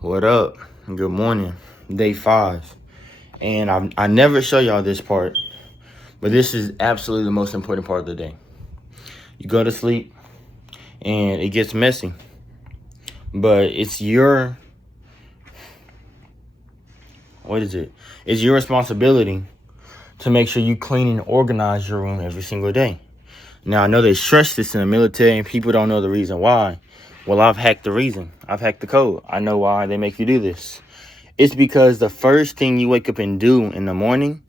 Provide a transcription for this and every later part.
What up? Good morning. Day 5. And I never show y'all this part, but this is absolutely the most important part of the day. You go to sleep and it gets messy, but it's your It's your responsibility to make sure you clean and organize your room every single day. Now, I know they stress this in the military and people don't know the reason why. Well, I've hacked the reason. I've hacked the code. I know why they make you do this. It's because the first thing you wake up and do in the morning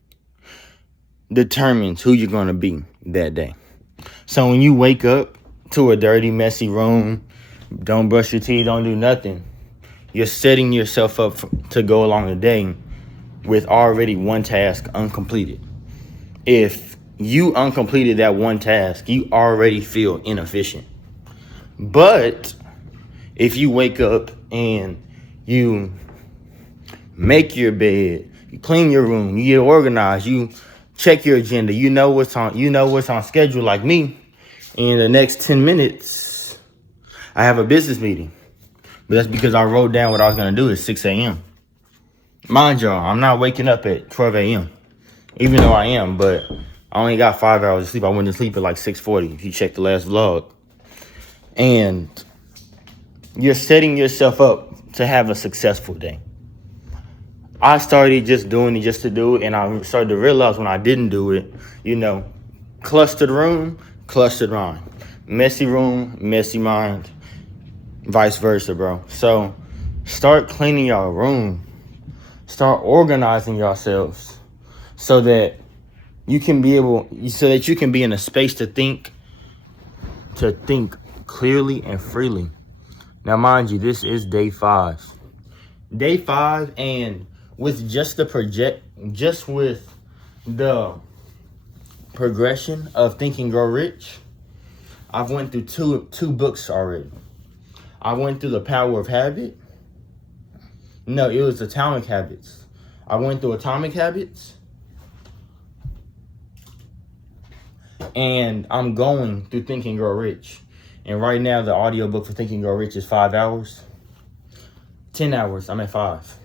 determines who you're going to be that day. So when you wake up to a dirty, messy room, don't brush your teeth, don't do nothing, you're setting yourself up to go along the day with already one task uncompleted. If you uncompleted that one task, you already feel inefficient. But if you wake up and you make your bed, you clean your room, you get organized, you check your agenda, you know what's on schedule. Like me, in the next 10 minutes, I have a business meeting. But that's because I wrote down what I was gonna do at 6 a.m. Mind y'all, I'm not waking up at 12 a.m. Even though I am, but I only got 5 hours of sleep. I went to sleep at like 6:40 if you check the last vlog. And you're setting yourself up to have a successful day. I started just doing it just to do it, and I started to realize when I didn't do it, clustered room, clustered mind. Messy room, messy mind, vice versa, bro. So start cleaning your room. Start organizing yourselves so that you can be in a space to think clearly and freely. Now, mind you, this is day 5. Day 5, and with the progression of Think and Grow Rich, I've went through two books already. I went through The Power of Habit. No, it was Atomic Habits. I went through Atomic Habits, and I'm going through Think and Grow Rich. And right now, the audiobook for Think and Grow Rich is 5 hours. 10 hours, I'm at 5.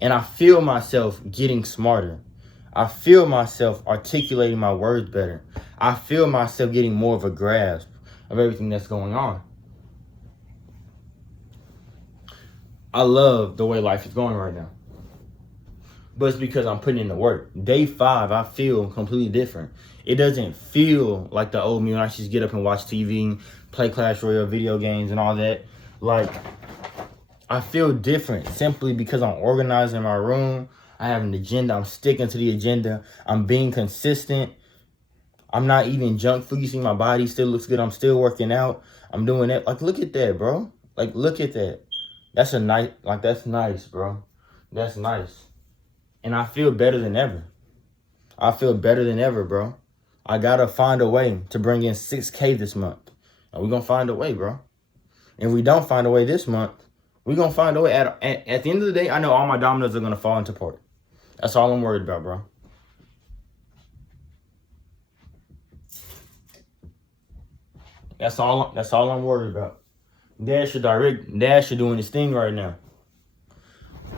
And I feel myself getting smarter. I feel myself articulating my words better. I feel myself getting more of a grasp of everything that's going on. I love the way life is going right now. But it's because I'm putting in the work. Day 5, I feel completely different. It doesn't feel like the old me when I just get up and watch TV, play Clash Royale, video games, and all that. Like, I feel different simply because I'm organizing my room. I have an agenda. I'm sticking to the agenda. I'm being consistent. I'm not eating junk food. You see my body still looks good. I'm still working out. I'm doing that. Like, look at that, bro. Like, look at that. That's nice, bro. That's nice. And I feel better than ever. I feel better than ever, bro. I gotta find a way to bring in 6K this month. And we're gonna find a way, bro. And if we don't find a way this month, we're gonna find a way. At the end of the day, I know all my dominoes are gonna fall into part. That's all I'm worried about, bro. That's all I'm worried about. Dash doing his thing right now.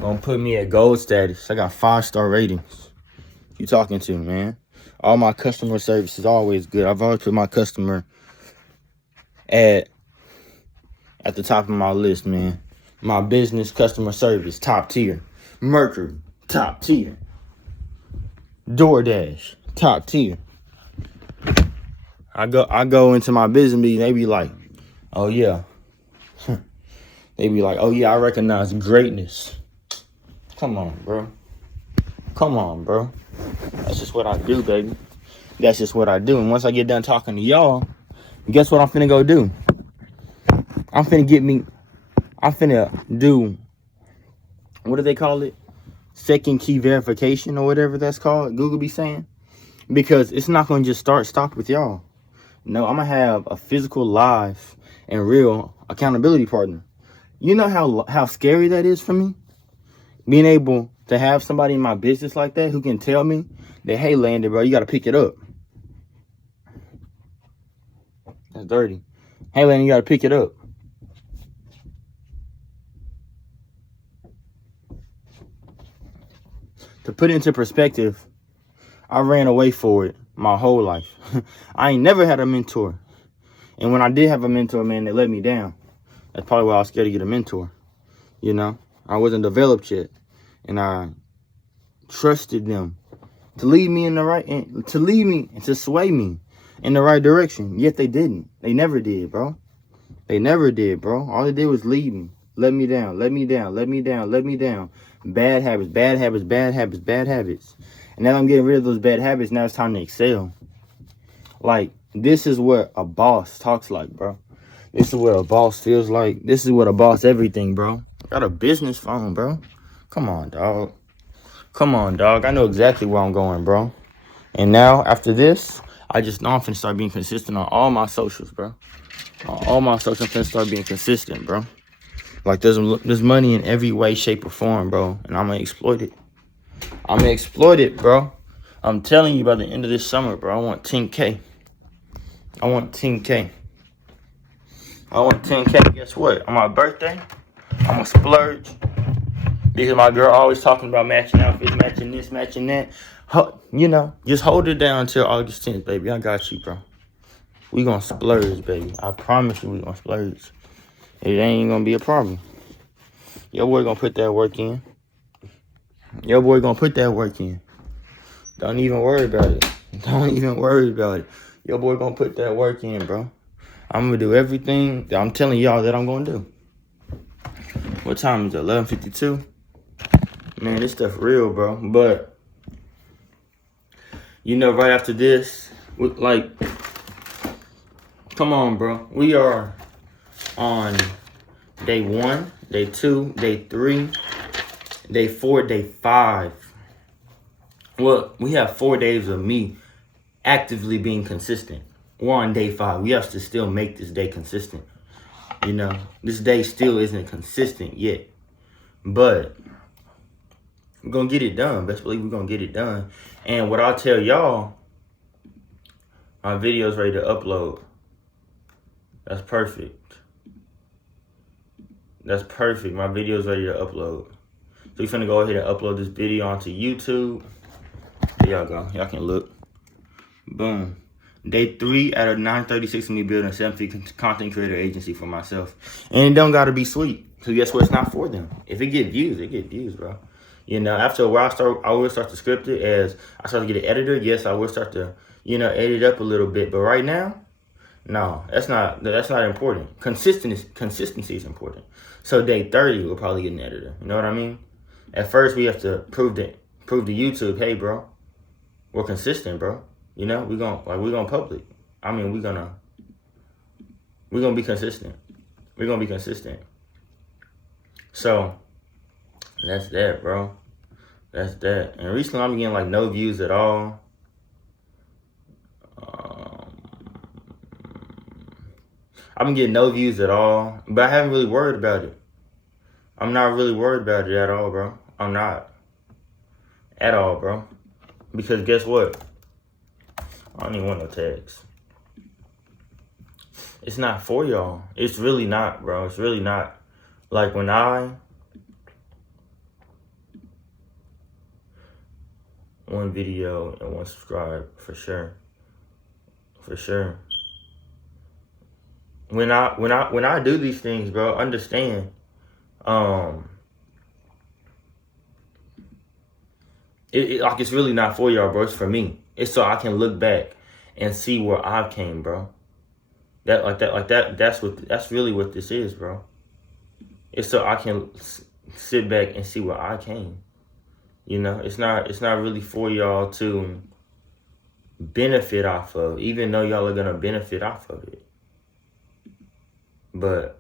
Gonna put me at gold status. I got 5-star ratings. You talking to, man? All my customer service is always good. I've always put my customer at the top of my list, man. My business customer service, top tier. Mercury, top tier. DoorDash, top tier. I go into my business meeting, they be like, oh yeah. They be like, oh yeah, I recognize greatness. Come on, bro. That's just what I do, baby. That's just what I do. And once I get done talking to y'all, guess what I'm finna go do? I'm finna do, what do they call it? Second key verification or whatever that's called. Google be saying. Because it's not gonna just stop with y'all. No, I'm gonna have a physical, live, and real accountability partner. You know how scary that is for me? Being able to have somebody in my business like that who can tell me that, hey, Landon, bro, you got to pick it up. That's dirty. Hey, Landon, you got to pick it up. To put it into perspective, I ran away for it my whole life. I ain't never had a mentor. And when I did have a mentor, man, they let me down. That's probably why I was scared to get a mentor. You know, I wasn't developed yet. And I trusted them to lead me in the right, to lead me and to sway me in the right direction. Yet they didn't. They never did, bro. They never did, bro. All they did was lead me. Let me down, let me down, let me down, let me down. Bad habits, bad habits, bad habits, bad habits. And now I'm getting rid of those bad habits. Now it's time to excel. Like, this is what a boss talks like, bro. This is what a boss feels like. This is what a boss everything, bro. I got a business phone, bro. Come on, dog. Come on, dog. I know exactly where I'm going, bro. And now, after this, I just know I'm finna start being consistent on all my socials, bro. On all my socials, I'm finna start being consistent, bro. Like, there's money in every way, shape, or form, bro. And I'm gonna exploit it. I'm gonna exploit it, bro. I'm telling you, by the end of this summer, bro, I want 10K. I want 10K. I want 10K. Guess what? On my birthday, I'm gonna splurge. Because my girl always talking about matching outfits, matching this, matching that. You know, just hold it down until August 10th, baby. I got you, bro. We gonna splurge, baby. I promise you we gonna splurge. It ain't gonna be a problem. Your boy gonna put that work in. Your boy gonna put that work in. Don't even worry about it. Don't even worry about it. Your boy gonna put that work in, bro. I'm gonna do everything that I'm telling y'all that I'm gonna do. What time is it? 11:52? Man, this stuff real, bro. But, you know, right after this, like, come on, bro. We are on day 1, day 2, day 3, day 4, day 5. Well, we have 4 days of me actively being consistent. We're on day 5. We have to still make this day consistent. You know, this day still isn't consistent yet. But we're going to get it done. Best believe we're going to get it done. And what I'll tell y'all, my video's ready to upload. That's perfect. That's perfect. My video's ready to upload. So we're finna go ahead and upload this video onto YouTube. There y'all go. Y'all can look. Boom. Day 3 out of 936 of me building a 7-figure content creator agency for myself. And it don't gotta be sweet. So guess what? It's not for them. If it get views, it get views, bro. You know, after a while, I will start to script it. As I start to get an editor, yes, I will start to, you know, edit up a little bit. But right now, no, that's not important. Consistency is important. So day 30, we'll probably get an editor. You know what I mean? At first, we have to prove to YouTube, hey, bro, we're consistent, bro. You know, we're gonna public. I mean, we're gonna be consistent. We're gonna be consistent. So that's that, bro. That's that. And recently, I'm getting like no views at all. I've been getting no views at all, but I haven't really worried about it. I'm not really worried about it at all, bro. I'm not. At all, bro. Because guess what? I don't even want no tags. It's not for y'all. It's really not, bro. It's really not. Like when one video and 1 subscribe, for sure. For sure. When I do these things, bro, understand. Like it's really not for y'all, bro. It's for me. It's so I can look back and see where I came, bro. That's really what this is, bro. It's so I can sit back and see where I came. You know, it's not really for y'all to benefit off of, even though y'all are gonna benefit off of it. But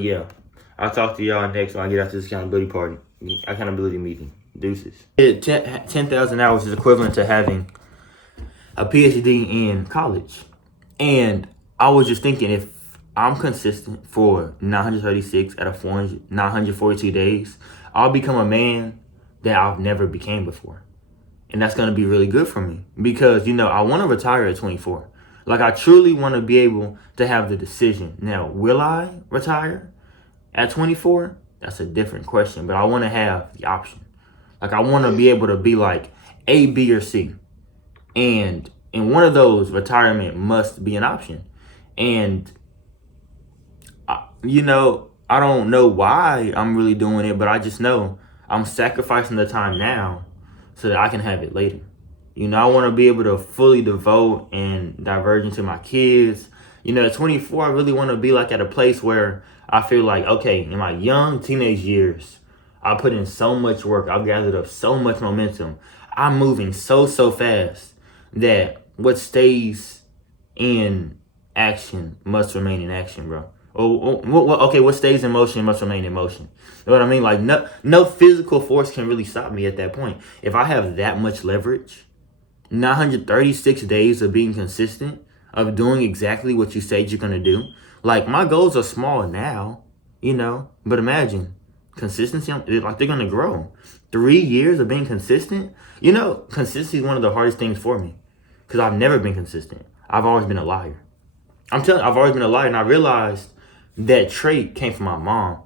yeah, I'll talk to y'all next when I get out to this accountability meeting. Deuces. 10,000 hours is equivalent to having a PhD in college. And I was just thinking, if I'm consistent for 936 out of 942 days, I'll become a man that I've never became before. And that's going to be really good for me because, you know, I want to retire at 24. Like, I truly want to be able to have the decision. Now, will I retire at 24? That's a different question, but I want to have the option. Like I want to be able to be like A, B, or C. And in one of those, retirement must be an option. And, I don't know why I'm really doing it, but I just know I'm sacrificing the time now so that I can have it later. I want to be able to fully devote and diverge into my kids. At 24, I really want to be like at a place where I feel like, okay, in my young teenage years, I put in so much work. I've gathered up so much momentum. I'm moving so fast that what stays in action must remain in action, bro. Okay, what stays in motion must remain in motion. You know what I mean? Like no physical force can really stop me at that point. If I have that much leverage, 936 days of being consistent, of doing exactly what you said you're gonna do. Like my goals are small now, but imagine consistency, like they're gonna grow. 3 years of being consistent, consistency is one of the hardest things for me because I've never been consistent. I've always been a liar. I'm telling you, I've always been a liar, and I realized that trait came from my mom.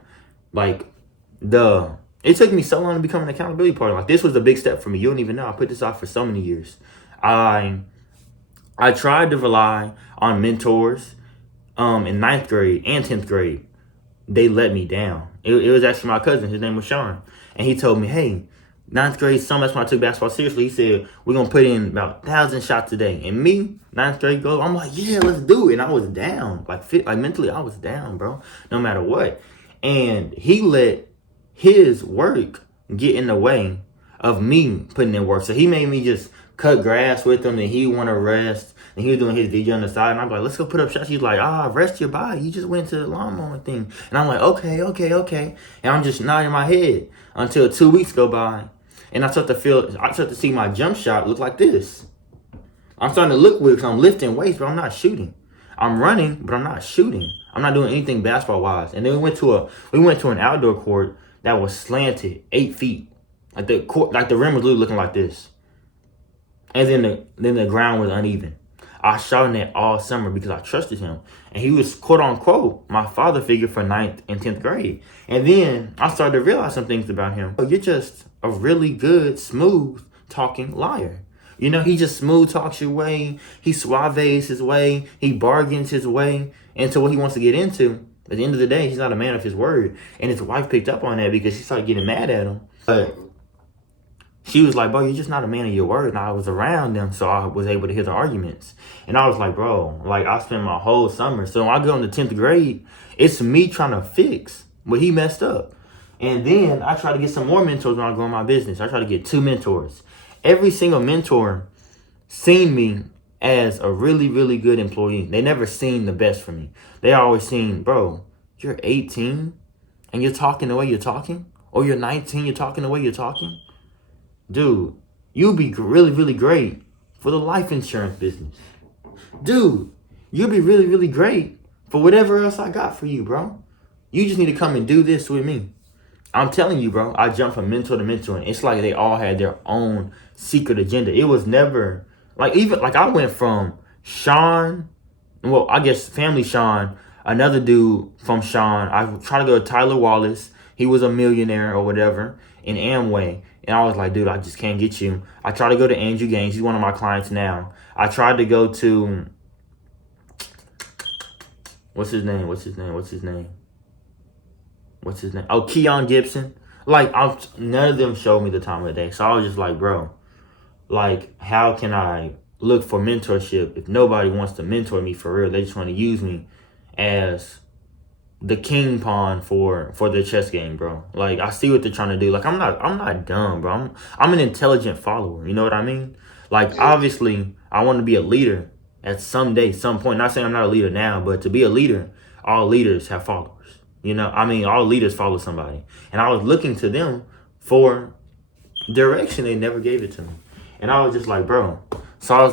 Like it took me so long to become an accountability partner. Like this was a big step for me. You don't even know. I put this off for so many years. I tried to rely on mentors in 9th grade and 10th grade. They let me down. It was actually my cousin. His name was Sean. And he told me, hey, 9th grade summer, that's when I took basketball seriously. He said, we're going to put in about 1,000 shots a day. And me, 9th grade goal, I'm like, yeah, let's do it. And I was down. Like mentally, I was down, bro. No matter what. And he let his work get in the way of me putting in work. So he made me just cut grass with him, and he want to rest. And he was doing his DJ on the side. And I'm like, let's go put up shots. He's like, rest your body. You just went to the lawnmower thing. And I'm like, okay. And I'm just nodding my head until 2 weeks go by. And I start to see my jump shot look like this. I'm starting to look weird because I'm lifting weights, but I'm not shooting. I'm running, but I'm not shooting. I'm not doing anything basketball wise. And then we went to an outdoor court that was slanted 8 feet. Like the rim was literally looking like this. And then the ground was uneven. I shot in it all summer because I trusted him. And he was, quote unquote, my father figure for 9th and 10th grade. And then I started to realize some things about him. You're just a really good, smooth talking liar. He just smooth talks your way. He suaves his way. He bargains his way into what he wants to get into. At the end of the day, he's not a man of his word. And his wife picked up on that because she started getting mad at him. But she was like, bro, you're just not a man of your word. And I was around them, so I was able to hear the arguments. And I was like, bro, I spent my whole summer. So when I go into 10th grade, it's me trying to fix what he messed up. And then I try to get some more mentors when I go in my business. I try to get 2 mentors. Every single mentor seen me as a really, really good employee. They never seen the best for me. They always seen, bro, you're 18 and you're talking the way you're talking? Or you're 19, you're talking the way you're talking? Dude, you'll be really, really great for the life insurance business. Dude, you'll be really, really great for whatever else I got for you, bro. You just need to come and do this with me. I'm telling you, bro, I jumped from mentor to mentor, and it's like they all had their own secret agenda. It was never, I went from Sean, well, I guess family Sean, another dude from Sean. I tried to go to Tyler Wallace. He was a millionaire or whatever in Amway. And I was like, dude, I just can't get you. I tried to go to Andrew Gaines. He's one of my clients now. I tried to go to, what's his name? Oh, Keon Gibson. None of them showed me the time of the day. So I was just like, bro, how can I look for mentorship if nobody wants to mentor me for real? They just want to use me as the king pawn for their chess game, bro. I see what they're trying to do. I'm not dumb, bro. I'm an intelligent follower. You know what I mean? Obviously, I want to be a leader at some point. Not saying I'm not a leader now, but to be a leader, all leaders have followers. All leaders follow somebody. And I was looking to them for direction. They never gave it to me. And I was just like, bro. So I was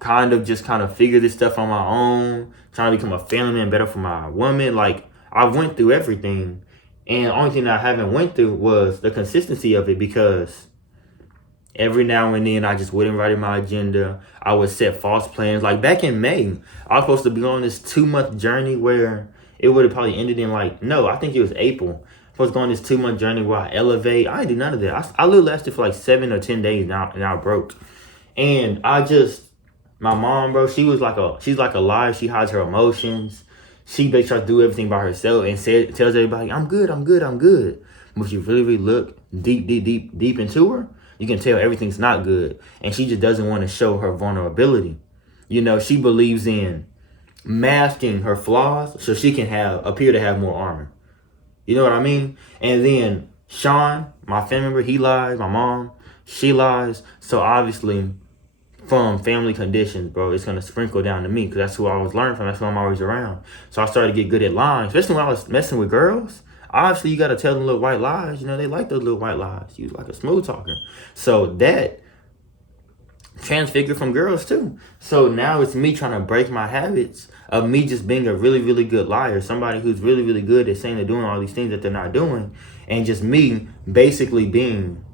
kind of figure this stuff on my own, trying to become a family man, better for my woman. I went through everything. And the only thing that I haven't went through was the consistency of it, because every now and then I just wouldn't write in my agenda. I would set false plans. Back in May, I was supposed to be on this 2-month journey where it would have probably ended in like, no, I think it was April. I was going this 2-month journey where I elevate. I didn't do none of that. I literally lasted for like 7 or 10 days now, and I broke. And my mom, bro, she's like a liar. She hides her emotions. She basically tries to do everything by herself and tells everybody, I'm good, I'm good, I'm good. But if you really, really look deep into her, you can tell everything's not good. And she just doesn't want to show her vulnerability. You know, she believes in masking her flaws so she can appear to have more armor. You know what I mean? And then Sean, my family member, he lies. My mom, she lies. So obviously, from family conditions, bro, it's gonna sprinkle down to me because that's who I was learning from. That's who I'm always around. So I started to get good at lying, especially when I was messing with girls. Obviously, you gotta tell them little white lies. You know, they like those little white lies. You like a smooth talker. So that transfigured from girls too. So now it's me trying to break my habits of me just being a really, really good liar. Somebody who's really, really good at saying they're doing all these things that they're not doing. And just me basically being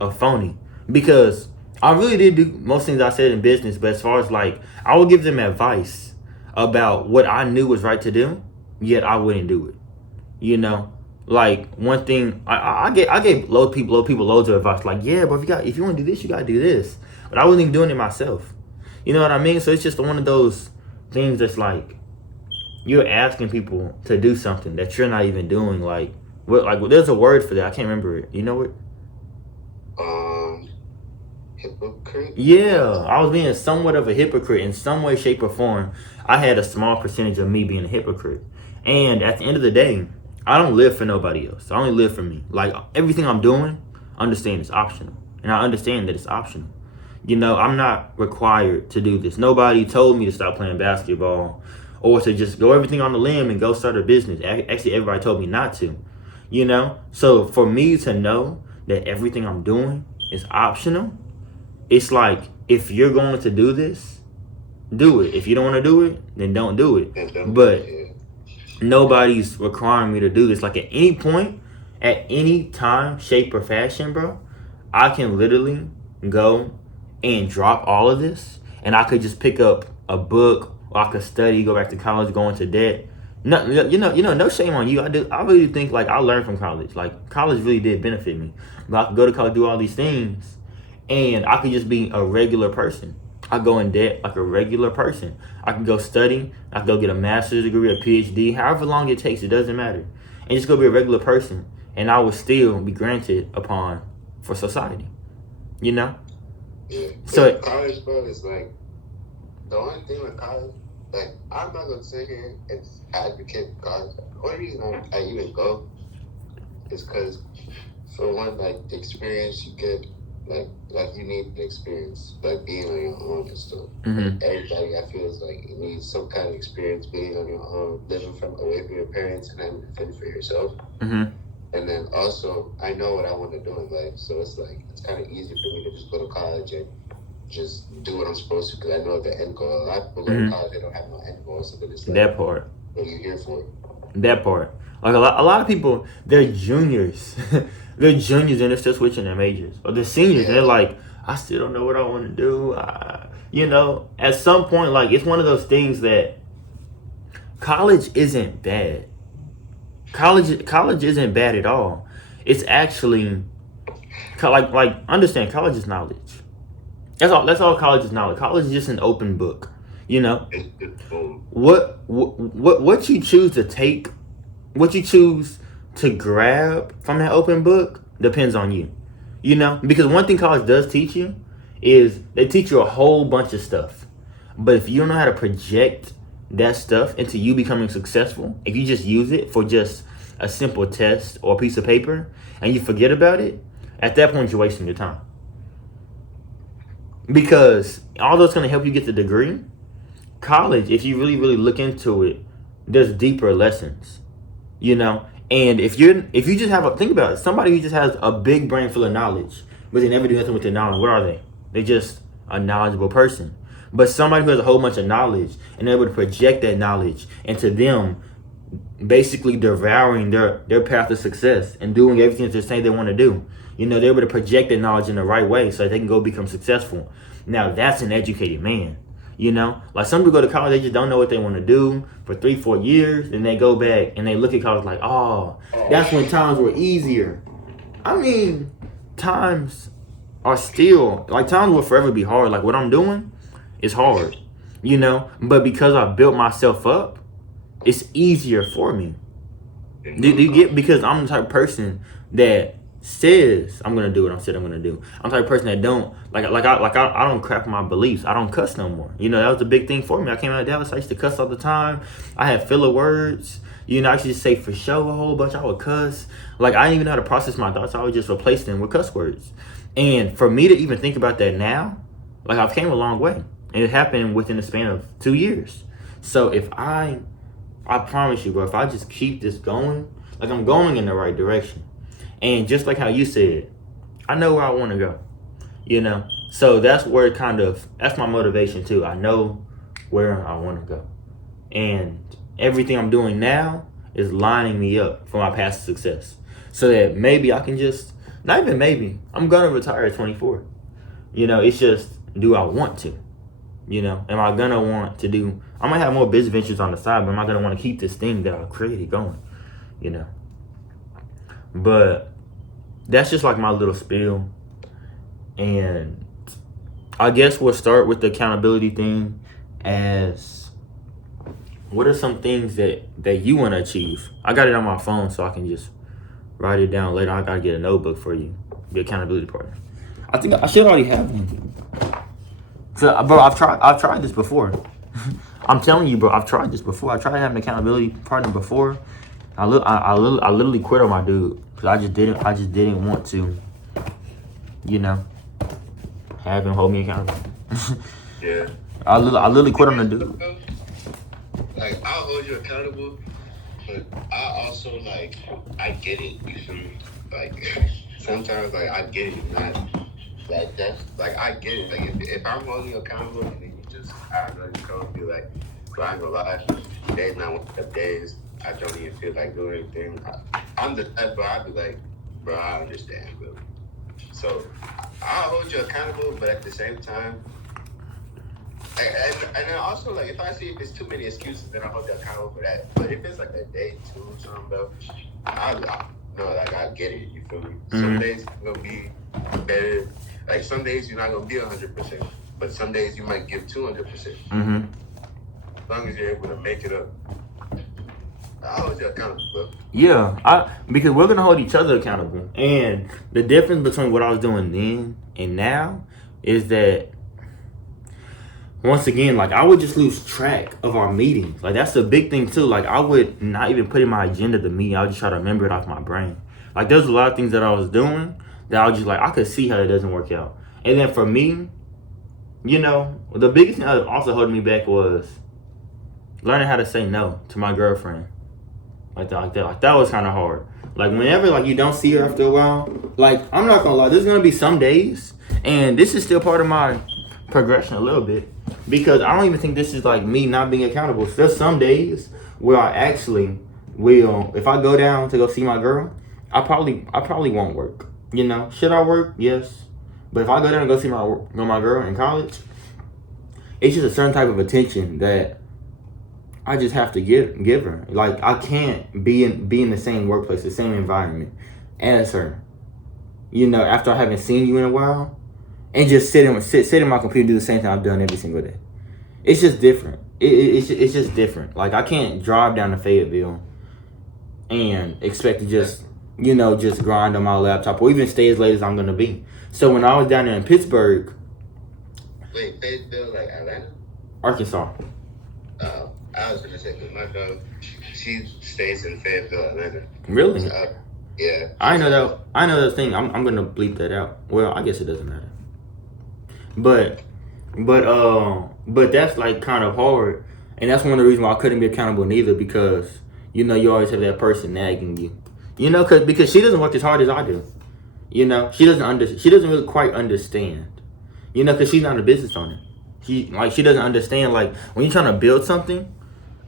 a phony. Because I really did do most things I said in business, but as far as like, I would give them advice about what I knew was right to do, yet I wouldn't do it. You know, like one thing I gave loads of people loads of advice. Like, yeah, but if you want to do this, you gotta do this. But I wasn't even doing it myself. You know what I mean? So it's just one of those things that's like you're asking people to do something that you're not even doing. Like, there's a word for that. I can't remember it. You know it? Hypocrite? Yeah, I was being somewhat of a hypocrite in some way, shape, or form. I had a small percentage of me being a hypocrite. And at the end of the day, I don't live for nobody else. I only live for me. Like, everything I'm doing, understand it's optional. And I understand that it's optional. You know, I'm not required to do this. Nobody told me to stop playing basketball or to just go everything on the limb and go start a business. Actually, everybody told me not to. You know? So for me to know that everything I'm doing is optional, it's like, if you're going to do this, do it. If you don't want to do it, then don't do it. But nobody's requiring me to do this. Like, at any point, at any time, shape, or fashion, bro, I can literally go and drop all of this, and I could just pick up a book, or I could study, go back to college, go into debt. No, no shame on you. I really think, like, I learned from college. Like, college really did benefit me. But I could go to college, do all these things, and I could just be a regular person. I go in debt like a regular person. I can go study. I can go get a master's degree, a PhD, however long it takes. It doesn't matter. And just go be a regular person. And I will still be granted upon for society. You know? Yeah. So college, bro, is like, the only thing with college, like, I'm not going to sit here and advocate for college. The only reason I even go is because, for one, like, the experience you get, like you need the experience, like being on your own and stuff. Mm-hmm. Everybody, I feel, is like, you need some kind of experience being on your own, living away from your parents, and then fending for yourself. Mm-hmm. And then also, I know what I want to do in life, so it's like, it's kind of easy for me to just go to college and just do what I'm supposed to, because I know the end goal. A lot of people go to college, they don't have no end goal, so then it's like, that part. What are you here for? That part. Like, a lot of people, they're juniors. They're juniors and they're still switching their majors. Or they're seniors and they're like, I still don't know what I want to do. You know, at some point, like, it's one of those things that college isn't bad. College isn't bad at all. It's actually, like understand, college is knowledge. That's all college is knowledge. College is just an open book. You know, what you choose to take, what you choose to grab from that open book depends on you. You know, because one thing college does teach you is they teach you a whole bunch of stuff. But if you don't know how to project that stuff into you becoming successful, if you just use it for just a simple test or a piece of paper and you forget about it, at that point you're wasting your time. Because although it's going to help you get the degree, college, if you really, really look into it, there's deeper lessons, you know. And if you just have think about it, somebody who just has a big brain full of knowledge, but they never do nothing with their knowledge, what are they? They're just a knowledgeable person. But somebody who has a whole bunch of knowledge and they're able to project that knowledge into them basically devouring their path to success and doing everything that they're saying they want to do. You know, they're able to project that knowledge in the right way so that they can go become successful. Now, that's an educated man. You know, like some people go to college, they just don't know what they want to do for 3-4 years, and they go back and they look at college like, oh, that's when times were easier. I mean, times are still, like, times will forever be hard. Like, what I'm doing is hard, you know, but because I built myself up, it's easier for me. Do you get? Because I'm the type of person that says I'm gonna do what I said I'm gonna do. I'm the type of person that don't I don't crap my beliefs. I don't cuss no more. You know, that was a big thing for me. I came out of Dallas, I used to cuss all the time. I had filler words. You know, I used to just say for sure a whole bunch. I would cuss. Like, I didn't even know how to process my thoughts. I would just replace them with cuss words. And for me to even think about that now, like, I've came a long way. And it happened within the span of 2 years. So if I promise you, bro, if I just keep this going, like, I'm going in the right direction. And just like how you said, I know where I want to go, you know? So that's where that's my motivation too. I know where I want to go. And everything I'm doing now is lining me up for my past success. So that maybe I can not even maybe, I'm going to retire at 24. You know, it's just, do I want to? You know, am I gonna want to do? I might have more business ventures on the side, but am I gonna want to keep this thing that I created going? You know, but that's just like my little spiel, and I guess we'll start with the accountability thing. As what are some things that you want to achieve? I got it on my phone, so I can just write it down later. I gotta get a notebook for you, the accountability partner. I think I should already have one. So, bro, I've tried this before. I'm telling you, bro, I've tried this before. I tried having an accountability partner before. I literally quit on my dude because I just didn't want to, you know, have him hold me accountable. Yeah. I literally quit on the dude. Like, I'll hold you accountable, but I also, like, I get it. You feel me? Like, sometimes, like, I get it. Not like that's like I get it. Like, if I'm holding you accountable and then you just, I don't know, you come and be like, bro, I ain't gonna lie, days not one of the days I don't even feel like doing anything. I'm the type, bro, I'd be like, bro, I understand, bro. So I'll hold you accountable, but at the same time, and then also, like, if I see if it's too many excuses, then I'll hold you accountable for that. But if it's like a day, 2 or something, bro, I like, I get it, you feel me? Some days it's gonna be better. Like, some days you're not gonna be 100%, but some days you might give 200%. As long as you're able to make it up, I'll hold you accountable, bro. Yeah, because we're gonna hold each other accountable. And the difference between what I was doing then and now is that, once again, like, I would just lose track of our meetings. Like, that's the big thing too. Like, I would not even put in my agenda the meeting. I would just try to remember it off my brain. Like, there's a lot of things that I was doing that I was just like, I could see how it doesn't work out. And then for me, you know, the biggest thing that also holding me back was learning how to say no to my girlfriend. Like that was kind of hard. Like, whenever, like, you don't see her after a while, like, I'm not gonna lie, there's gonna be some days, and this is still part of my progression a little bit, because I don't even think this is like me not being accountable. So there's some days where I actually will, if I go down to go see my girl, I probably won't work. You know, should I work? Yes. But if I go down and go see my girl in college, it's just a certain type of attention that I just have to give her. Like, I can't be in the same workplace, the same environment as her. You know, after I haven't seen you in a while, and just sit in my computer and do the same thing I've done every single day. It's just different. It's just different. Like, I can't drive down to Fayetteville and expect to just, you know, just grind on my laptop or even stay as late as I'm gonna be. So when I was down there in Pittsburgh, Wait, Fayetteville, like Atlanta? Arkansas. I was gonna say, because my dog, she stays in Fayetteville, Atlanta. Really? Yeah. I know that thing. I'm gonna bleep that out. Well, I guess it doesn't matter. But that's, like, kind of hard, and that's one of the reasons why I couldn't be accountable neither, because, you know, you always have that person nagging you, you know, because she doesn't work as hard as I do, you know, she doesn't really quite understand, you know, because she's not a business owner. She doesn't understand, like, when you're trying to build something,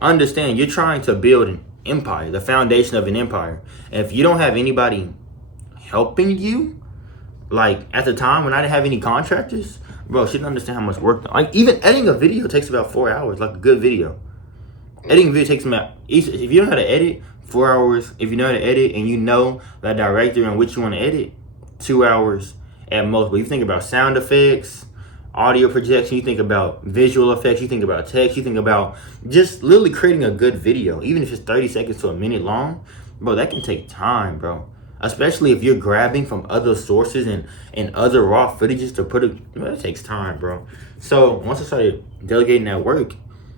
understand you're trying to build an empire, the foundation of an empire, and if you don't have anybody helping you, like, at the time when I didn't have any contractors, Bro, she didn't understand how much work. Like, even editing a video takes about 4 hours, like a good video. Editing a video takes about, if you know how to edit, 4 hours. If you know how to edit and you know the director in which you want to edit, 2 hours at most. But you think about sound effects, audio projection, you think about visual effects, you think about text, you think about just literally creating a good video, even if it's 30 seconds to a minute long, bro, that can take time, bro. Especially if you're grabbing from other sources and other raw footages to put it, that takes time, bro. So once I started delegating that work,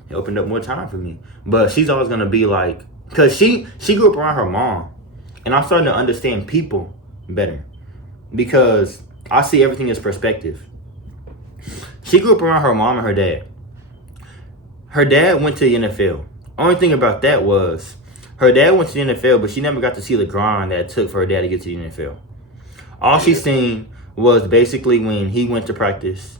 it opened up more time for me. But she's always gonna be like, cause she grew up around her mom, and I'm starting to understand people better because I see everything as perspective. She grew up around her mom and her dad. Her dad went to the NFL. Only thing about that was her dad went to the NFL, but she never got to see the grind that it took for her dad to get to the NFL. All she seen was basically when he went to practice,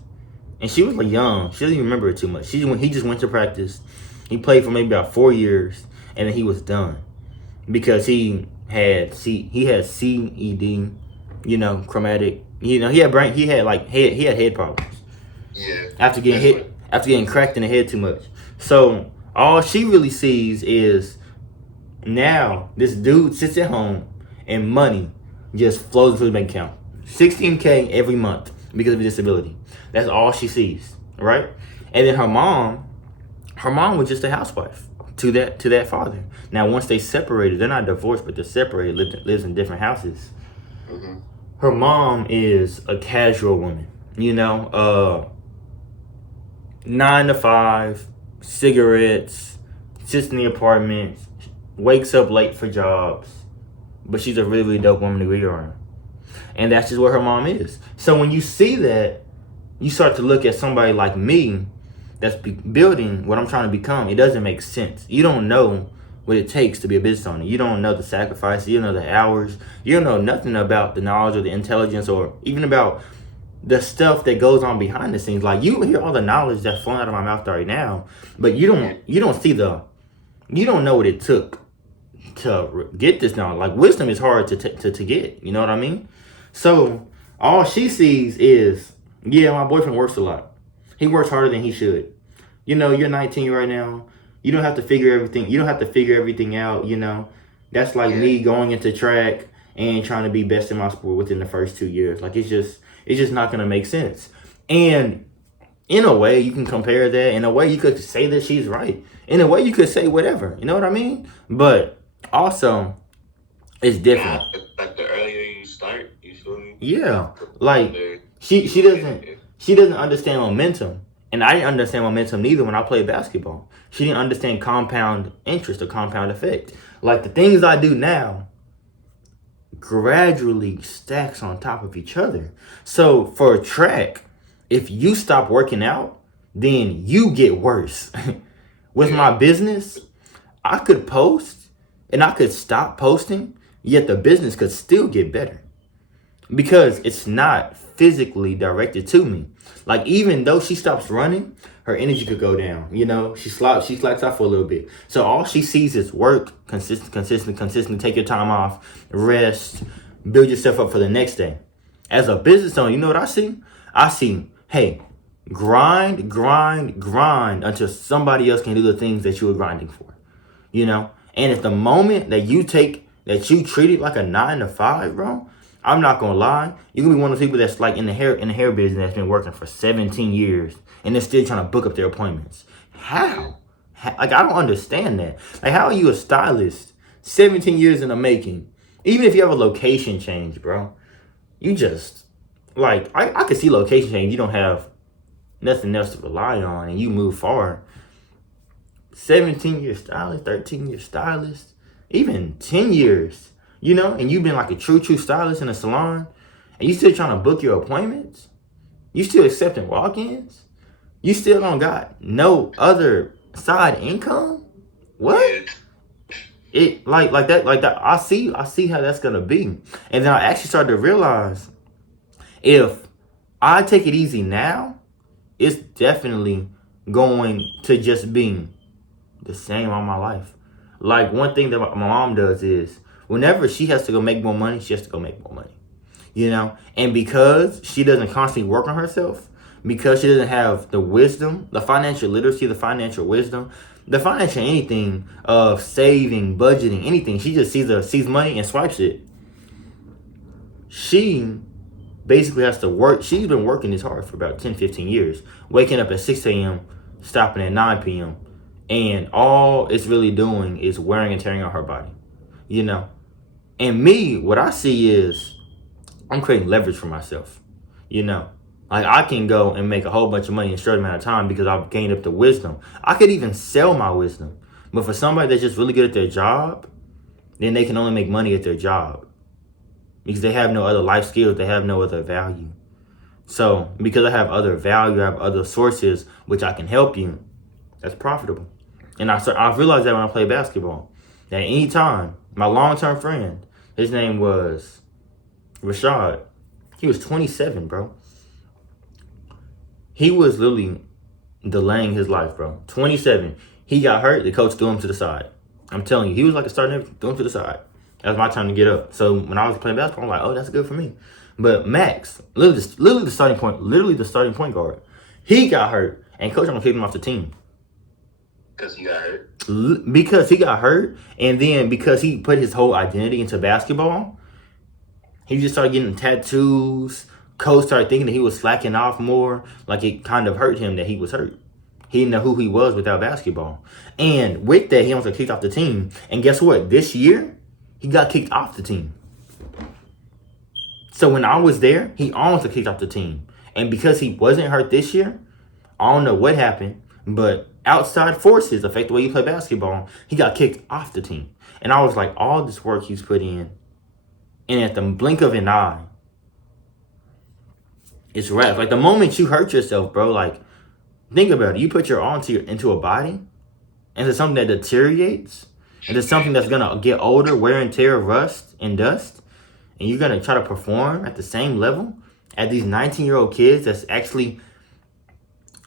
and she was like young. She doesn't even remember it too much. He just went to practice. He played for maybe about 4 years, and then he was done because he had CED, chromatic. He had head problems. Yeah. After getting cracked in the head too much. So all she really sees is now this dude sits at home and money just flows into his bank account. $16K every month because of his disability. That's all she sees, right? And then her mom was just a housewife to that father. Now once they separated, they're not divorced, but they're separated, lives in different houses. Mm-hmm. Her mom is a casual woman, 9 to 5, cigarettes, sits in the apartment, wakes up late for jobs, but she's a really, really dope woman to be around. And that's just what her mom is. So when you see that, you start to look at somebody like me that's building what I'm trying to become. It doesn't make sense. You don't know what it takes to be a business owner. You don't know the sacrifices. You don't know the hours. You don't know nothing about the knowledge or the intelligence or even about the stuff that goes on behind the scenes. Like, you hear all the knowledge that's flowing out of my mouth right now, but you don't see you don't know what it took to get this knowledge. Like, wisdom is hard to get. You know what I mean? So all she sees is, yeah, my boyfriend works a lot. He works harder than he should. You're 19 right now. You don't have to figure everything. You don't have to figure everything out. That's like me going into track and trying to be best in my sport within the first 2 years. Like, it's just not gonna make sense. And in a way, you can compare that. In a way, you could say that she's right. In a way, you could say whatever. You know what I mean? But also, it's different. Like the earlier you start, you feel me? Yeah, like she doesn't understand momentum, and I didn't understand momentum neither when I played basketball. She didn't understand compound interest or compound effect. Like, the things I do now gradually stacks on top of each other. So for a track, if you stop working out, then you get worse. With my business, I could post and I could stop posting, yet the business could still get better because it's not physically directed to me. Like, even though she stops running, her energy could go down. She slacks off for a little bit. So all she sees is work, consistent. Take your time off, rest, build yourself up for the next day. As a business owner, you know what I see? I see, hey, grind until somebody else can do the things that you were grinding for. And at the moment that you treat it like a 9 to 5, bro, I'm not gonna lie, you're gonna be one of those people that's like in the hair business that's been working for 17 years and they're still trying to book up their appointments. How? Like, I don't understand that. Like, how are you a stylist 17 years in the making? Even if you have a location change, bro, you just, like, I could see location change. You don't have nothing else to rely on and you move far. 17-year stylist, 13-year stylist, even 10 years, and you've been like a true stylist in a salon, and you still trying to book your appointments? You still accepting walk-ins? You still don't got no other side income? What? It like that. I see how that's gonna be. And then I actually started to realize, if I take it easy now, it's definitely going to just be the same all my life. Like, one thing that my mom does is, whenever she has to go make more money, she has to go make more money. And because she doesn't constantly work on herself, because she doesn't have the wisdom, the financial literacy, the financial wisdom, the financial anything of saving, budgeting, anything. She just sees money and swipes it. She basically has to work. She's been working this hard for about 10, 15 years, waking up at 6 a.m., stopping at 9 p.m. And all it's really doing is wearing and tearing on her body, you know? And me, what I see is I'm creating leverage for myself, you know? Like, I can go and make a whole bunch of money in a short amount of time because I've gained up the wisdom. I could even sell my wisdom. But for somebody that's just really good at their job, then they can only make money at their job because they have no other life skills. They have no other value. So because I have other value, I have other sources which I can help you, that's profitable. And I've realized that when I play basketball, that anytime, my long-term friend, his name was Rashad. He was 27, bro. He was literally delaying his life, bro. 27. He got hurt. The coach threw him to the side. I'm telling you, he was like a starting, threw him to the side. That was my time to get up. So when I was playing basketball, I'm like, oh, that's good for me. But Max, literally the starting point guard, he got hurt, and coach almost kicked him off the team. Because he got hurt? Because he got hurt, and then because he put his whole identity into basketball, he just started getting tattoos. Coach started thinking that he was slacking off more. Like, it kind of hurt him that he was hurt. He didn't know who he was without basketball. And with that, he almost got kicked off the team. And guess what? This year, he got kicked off the team. So when I was there, he almost got kicked off the team. And because he wasn't hurt this year, I don't know what happened, but outside forces affect the way you play basketball. He got kicked off the team. And I was like, all this work he's put in, and at the blink of an eye, it's wrapped. Like, the moment you hurt yourself, bro, like, think about it. You put your all into a body, into something that deteriorates, into something that's going to get older, wear and tear, rust, and dust, and you're going to try to perform at the same level as these 19-year-old kids that's actually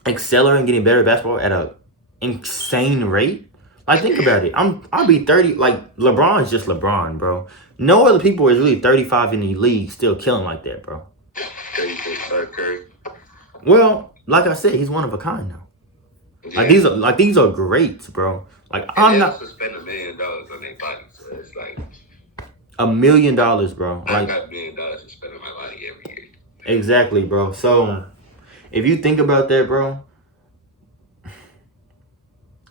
accelerating, getting better at basketball at an insane rate. Like, think about it. I'll be 30. Like, LeBron's just LeBron, bro. No other people is really 35 in the league still killing like that, bro. Well, like I said, he's one of a kind now. Yeah. Like these are greats, bro. Like, and I'm not spend $1 million on their body, so it's like $1 million, bro. I like, got $1 million to spend on my body every year. Exactly, bro. So if you think about that, bro,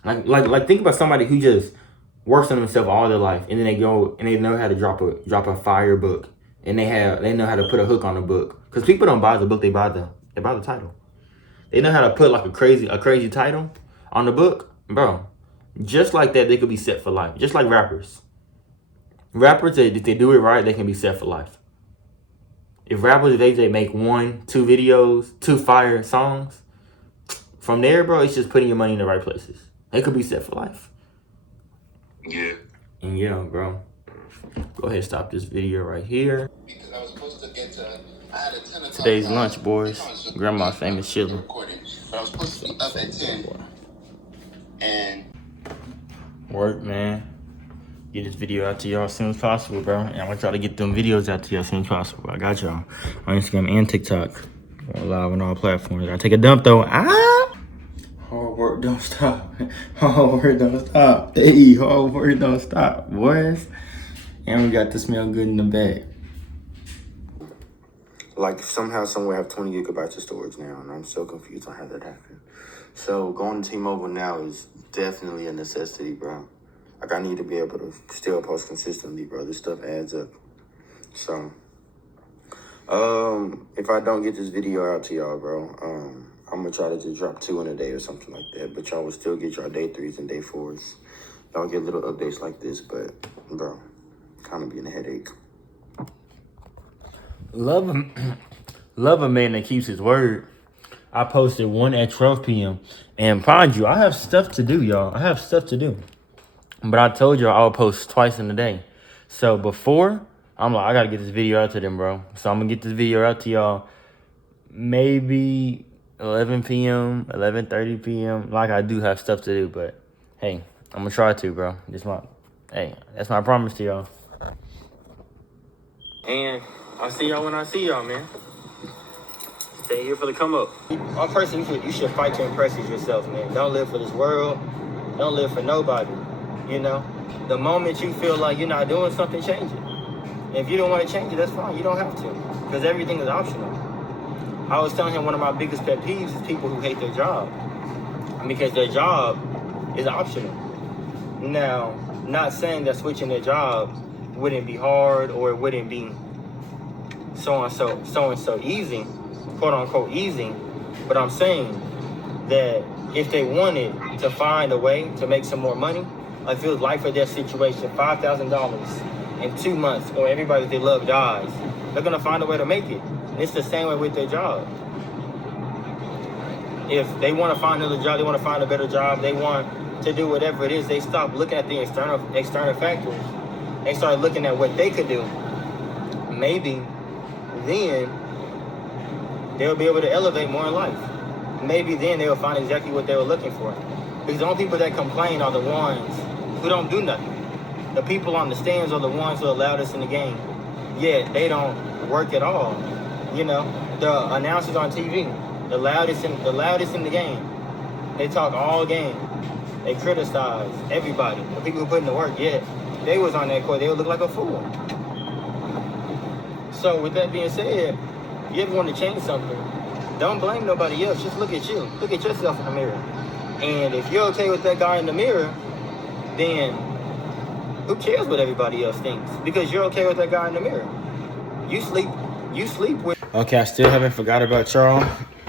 like think about somebody who just works on themselves all their life, and then they go and they know how to drop a fire book, and they know how to put a hook on a book. Because people don't buy the book, they buy the title. They know how to put like a crazy title on the book, bro. Just like that, they could be set for life. Just like rappers. Rappers, if they do it right, they can be set for life. If they make 1, 2 videos, 2 fire songs, from there, bro, it's just putting your money in the right places. They could be set for life. Yeah. And yeah, bro. Go ahead and stop this video right here. Because I was supposed to get to, I had a 10 o'clock. Today's lunch, boys. Grandma's famous chili. But I was supposed to be up at 10. And work, man. Get this video out to y'all as soon as possible, bro. And I want y'all to get them videos out to y'all as soon as possible. I got y'all on Instagram and TikTok. We're live on all platforms. Gotta take a dump though. Hard work don't stop. Hard work don't stop. Hey, hard work don't stop, boys. And we got to smell good in the bag. Like, somehow, somewhere, I have 20 gigabytes of storage now, and I'm so confused on how that happened. So going to T-Mobile now is definitely a necessity, bro. Like, I need to be able to still post consistently, bro. This stuff adds up. So, if I don't get this video out to y'all, bro, I'm gonna try to just drop 2 in a day or something like that. But y'all will still get y'all day 3s and day 4s. Y'all get little updates like this, but, bro, kind of being a headache. Love a man that keeps his word. I posted 1 at 12 p.m. And mind you, I have stuff to do, y'all. I have stuff to do. But I told y'all I'll post twice in a day. So before, I'm like, I got to get this video out to them, bro. So I'm going to get this video out to y'all maybe 11 p.m., 11:30 p.m. Like, I do have stuff to do, but hey, I'm going to try to, bro. That's my promise to y'all. And I'll see y'all when I see y'all, man. Stay here for the come up. One person you should fight to impress is yourself, man. Don't live for this world. Don't live for nobody. You know, the moment you feel like you're not doing something, change it. If you don't want to change it, that's fine. You don't have to, because everything is optional. I was telling him one of my biggest pet peeves is people who hate their job, because their job is optional. Now, not saying that switching their job wouldn't be hard or it wouldn't be so and so easy, quote unquote easy, but I'm saying that if they wanted to find a way to make some more money, like if it was life or death situation, $5,000 in 2 months, or everybody they love dies, they're gonna find a way to make it. And it's the same way with their job. If they want to find another job, they want to find a better job, they want to do whatever it is, they stop looking at the external factors. They start looking at what they could do. Maybe then they'll be able to elevate more in life. Maybe then they'll find exactly what they were looking for. Because the only people that complain are the ones who don't do nothing. The people on the stands are the ones who are loudest in the game. Yet they don't work at all. You know, the announcers on TV, the loudest in the game. They talk all game. They criticize everybody. The people who put in the work, yet they was on that court, they would look like a fool. So with that being said, you ever want to change something, don't blame nobody else. Just look at you. Look at yourself in the mirror. And if you're okay with that guy in the mirror, then who cares what everybody else thinks? Because you're okay with that guy in the mirror. You sleep with. Okay, I still haven't forgot about y'all.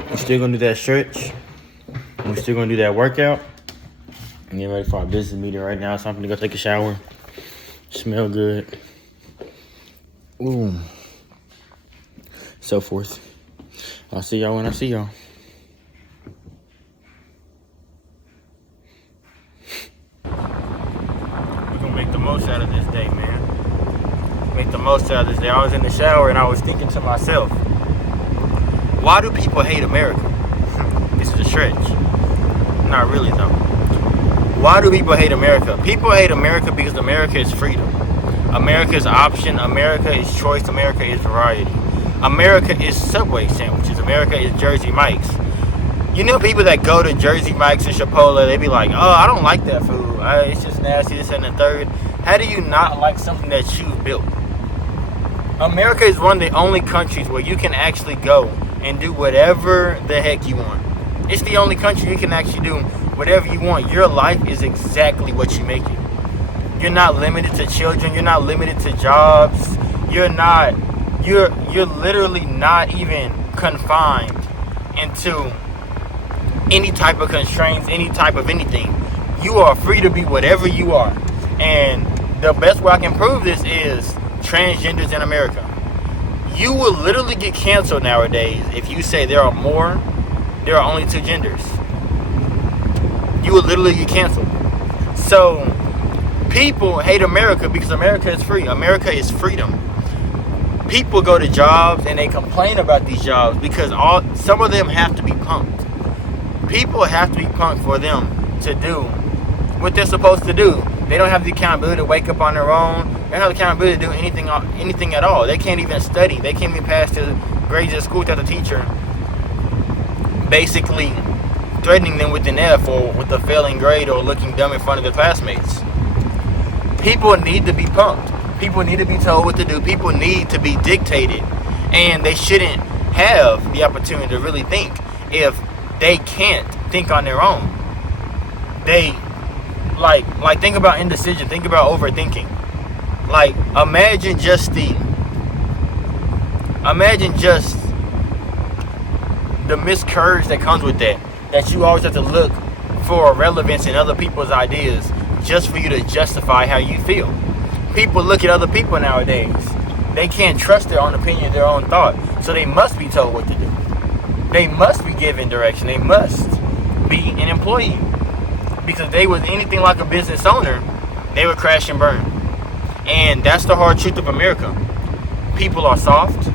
We're still gonna do that stretch. We're still gonna do that workout. I'm getting ready for our business meeting right now, so I'm gonna go take a shower. Smell good. Ooh. So forth. I'll see y'all when I see y'all. We're gonna make the most out of this day, man. Make the most out of this day. I was in the shower and I was thinking to myself, why do people hate America? This is a stretch. Not really though. Why do people hate America? People hate America because America is freedom. America is option. America is choice. America is variety. America is Subway sandwiches. America is Jersey Mike's. You know people that go to Jersey Mike's and Chipotle, they be like, oh, I don't like that food. It's just nasty, this and the third. How do you not like something that you've built? America is one of the only countries where you can actually go and do whatever the heck you want. It's the only country you can actually do whatever you want. Your life is exactly what you make it. You're not limited to children. You're not limited to jobs. You're literally not even confined into any type of constraints, any type of anything. You are free to be whatever you are. And the best way I can prove this is transgenders in America. You will literally get canceled nowadays if you say there are only two genders. You will literally get canceled. So people hate America because America is free. America is freedom. People go to jobs and they complain about these jobs because some of them have to be punked. People have to be punked for them to do what they're supposed to do. They don't have the accountability to wake up on their own. They don't have the accountability to do anything at all. They can't even study. They can't even pass the grades at school without the teacher basically threatening them with an F or with a failing grade or looking dumb in front of their classmates. People need to be punked. People need to be told what to do. People need to be dictated. And they shouldn't have the opportunity to really think if they can't think on their own. They like think about indecision, think about overthinking. Like imagine just the miscourage that comes with that you always have to look for relevance in other people's ideas just for you to justify how you feel. People look at other people nowadays. They can't trust their own opinion, their own thought. So they must be told what to do. They must be given direction. They must be an employee. Because if they was anything like a business owner, they would crash and burn. And that's the hard truth of America. People are soft.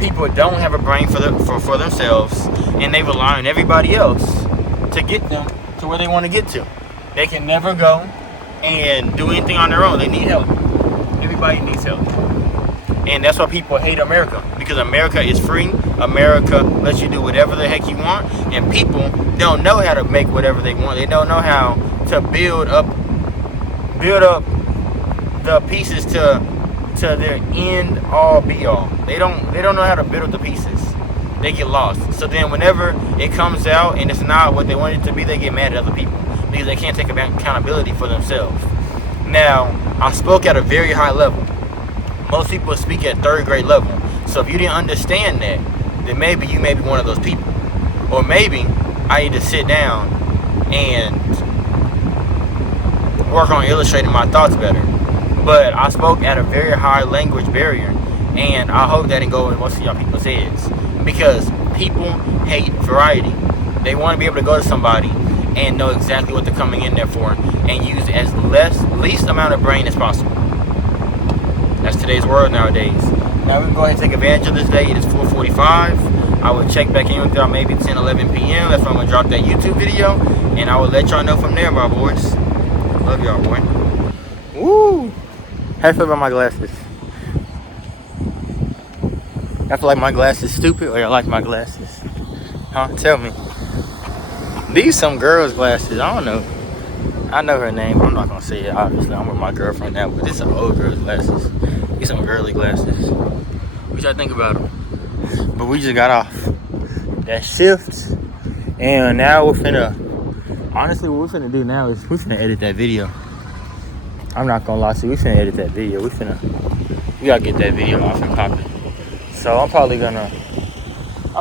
People don't have a brain for themselves. And they rely on everybody else to get them to where they want to get to. They can never go and do anything on their own. They need help. Everybody needs help. And that's why people hate America, because America is free. America lets you do whatever the heck you want, and people don't know how to make whatever they want. They don't know how to build up the pieces to their end all be all. They don't know how to build up the pieces. They get lost. So then whenever it comes out and it's not what they want it to be, they get mad at other people because they can't take accountability for themselves. Now, I spoke at a very high level. Most people speak at third grade level. So if you didn't understand that, then maybe you may be one of those people. Or maybe I need to sit down and work on illustrating my thoughts better. But I spoke at a very high language barrier, and I hope that didn't go in most of y'all people's heads, because people hate variety. They want to be able to go to somebody and know exactly what they're coming in there for and use as least amount of brain as possible. That's today's world nowadays. Now we can go ahead and take advantage of this day. It is 4:45. I will check back in with y'all maybe 10, 11 p.m. That's when I'm going to drop that YouTube video, and I will let y'all know from there, my boys. Love y'all, boy. Woo! How do you feel about my glasses? I feel like my glasses stupid, or you like my glasses? Huh? Tell me. These some girl's glasses. I don't know. I know her name. I'm not gonna say it. Obviously, I'm with my girlfriend now, but this some old girl's glasses. These some girly glasses. What y'all think about them? But we just got off that shift, and now we're finna. Honestly, what we're finna do now is we're finna edit that video. I'm not gonna lie to you, we finna edit that video. We gotta get that video off and popping. So I'm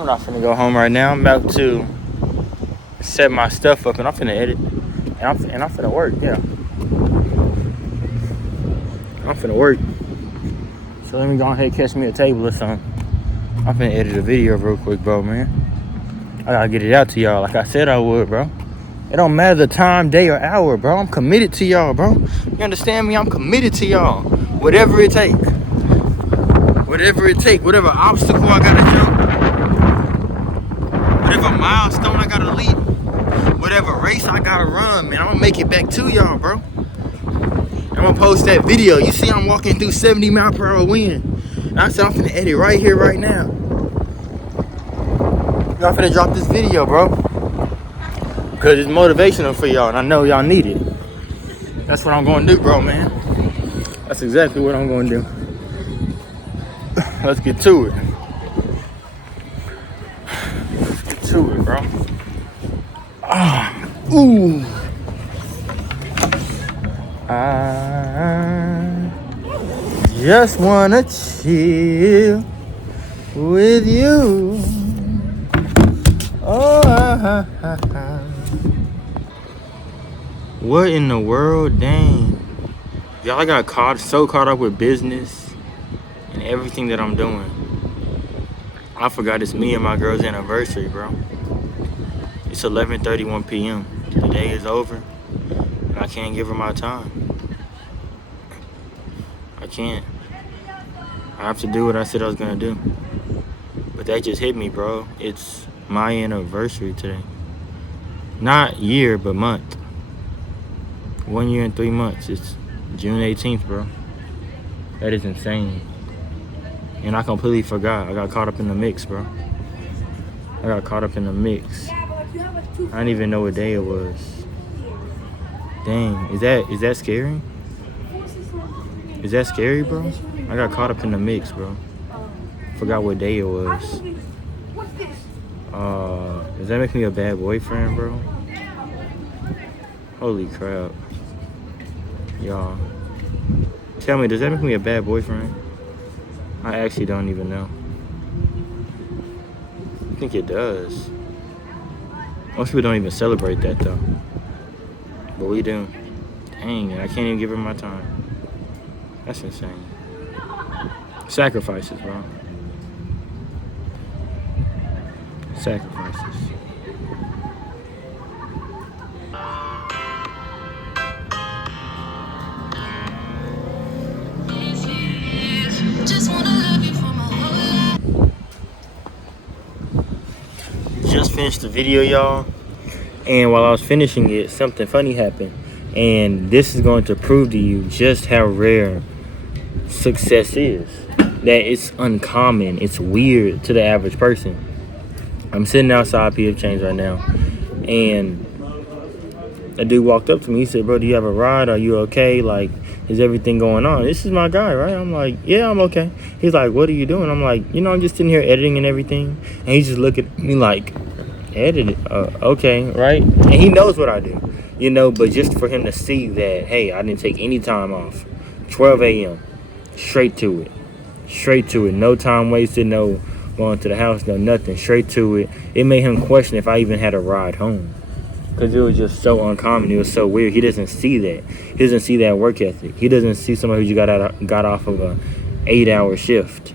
not finna go home right now. I'm about to set my stuff up and I'm finna edit. And I'm finna work, yeah. I'm finna work. So let me go ahead and catch me a table or something. I'm finna edit a video real quick, bro, man. I gotta get it out to y'all like I said I would, bro. It don't matter the time, day, or hour, bro. I'm committed to y'all, bro. You understand me? I'm committed to y'all. Whatever it take. Whatever it take. Whatever obstacle I gotta jump. Whatever milestone I gotta leap. Whatever race I gotta run, man. I'm gonna make it back to y'all, bro. I'm gonna post that video. You see I'm walking through 70 mile per hour wind. And I said I'm finna edit right here, right now. Y'all finna drop this video, bro. Because it's motivational for y'all, and I know y'all need it. That's what I'm going to do, bro, man. That's exactly what I'm going to do. Let's get to it. Let's get to it, bro. Ooh. I just want to chill with you. Oh, what in the world? Dang. Y'all got so caught up with business and everything that I'm doing. I forgot it's me and my girl's anniversary, bro. It's 11:31 p.m. The day is over, and I can't give her my time. I can't. I have to do what I said I was gonna do. But that just hit me, bro. It's my anniversary today. Not year, but month. 1 year and 3 months. It's June 18th, bro. That is insane. And I completely forgot. I got caught up in the mix, bro. I got caught up in the mix. I didn't even know what day it was. Dang, is that scary? Is that scary, bro? I got caught up in the mix, bro. Forgot what day it was. Does that make me a bad boyfriend, bro? Holy crap. Y'all. Tell me, does that make me a bad boyfriend? I actually don't even know. I think it does. Most people don't even celebrate that, though. But we do. Dang, I can't even give her my time. That's insane. Sacrifices, bro. Sacrifices. Just finished the video, y'all, and while I was finishing it, something funny happened, and this is going to prove to you just how rare success is. that it's uncommon. It's weird to the average person. I'm sitting outside PF Change right now, and a dude walked up to me. He said, "Bro, do you have a ride? Are you okay? Like, is everything going on?" This is my guy, right? I'm like, "Yeah, I'm okay." He's like, "What are you doing?" I'm like, "I'm just sitting here editing and everything." And he just look at me like, "Edit? Okay, right?" And he knows what I do, But just for him to see that, hey, I didn't take any time off. 12 a.m. Straight to it. No time wasted. No going to the house. No nothing. Straight to it. It made him question if I even had a ride home. Because it was just so uncommon. It was so weird. He doesn't see that. He doesn't see that work ethic. He doesn't see somebody who got off of a 8-hour shift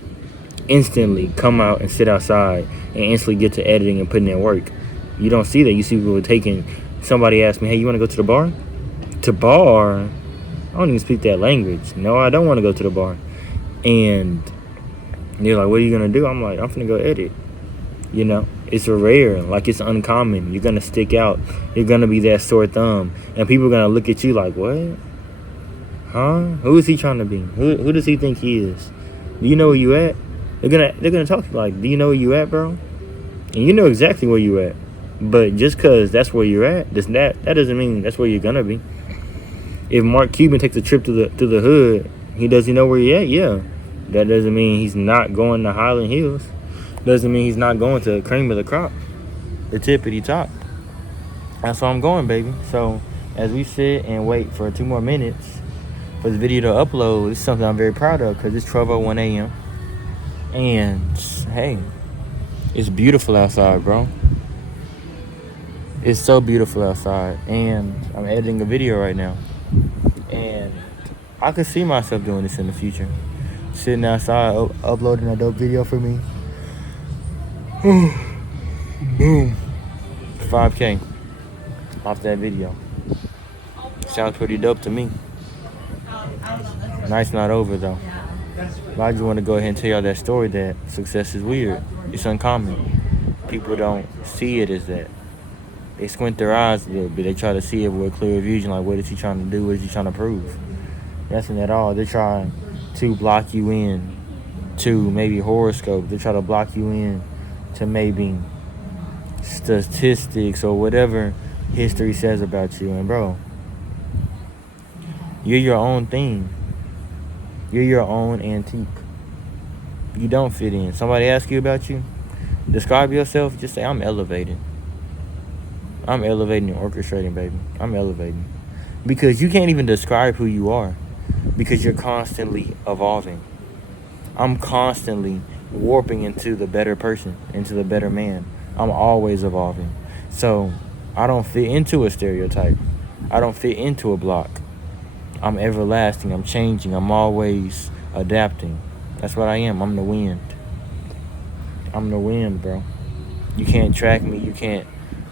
instantly come out and sit outside and instantly get to editing and putting in work. You don't see that. You see people taking. Somebody asked me, "Hey, you want to go to the bar?" To bar? I don't even speak that language. No, I don't want to go to the bar. And they're like, "What are you gonna do?" I'm like, "I'm finna go edit." It's rare, like it's uncommon. You're gonna stick out. You're gonna be that sore thumb, and people are gonna look at you like, "What? Huh? Who is he trying to be? Who does he think he is? Do you know where you at?" They're gonna talk to you like, "Do you know where you at, bro?" And you know exactly where you at. But just cause that's where you're at, that doesn't mean that's where you're gonna be. If Mark Cuban takes a trip to the hood, does he know where he at? Yeah. That doesn't mean he's not going to Highland Hills. Doesn't mean he's not going to cream of the crop, the tippity top. That's where I'm going, baby. So as we sit and wait for 2 more minutes for the video to upload, it's something I'm very proud of because it's 12:01 a.m. And hey, it's beautiful outside, bro. It's so beautiful outside, and I'm editing a video right now, and I could see myself doing this in the future, sitting outside uploading a dope video for me. Boom, 5K off that video. Sounds pretty dope to me. Night's not over though. But I just want to go ahead and tell y'all that story that success is weird. It's uncommon. People don't see it as that. They squint their eyes a little bit. They try to see it with a clear vision, like what is he trying to do? What is he trying to prove? That's not at all. They're trying to block you in to maybe horoscope. They try to block you in to maybe statistics or whatever history says about you. And bro, you're your own thing. You're your own antique. You don't fit in. Somebody asks you about you, describe yourself, just say, "I'm elevated. I'm elevating and orchestrating, baby. I'm elevating." Because you can't even describe who you are because you're constantly evolving. I'm constantly warping into the better person, into the better man. I'm always evolving. So I don't fit into a stereotype. I don't fit into a block. I'm everlasting. I'm changing. I'm always adapting. That's what I am. I'm the wind. I'm the wind, bro. You can't track me. You can't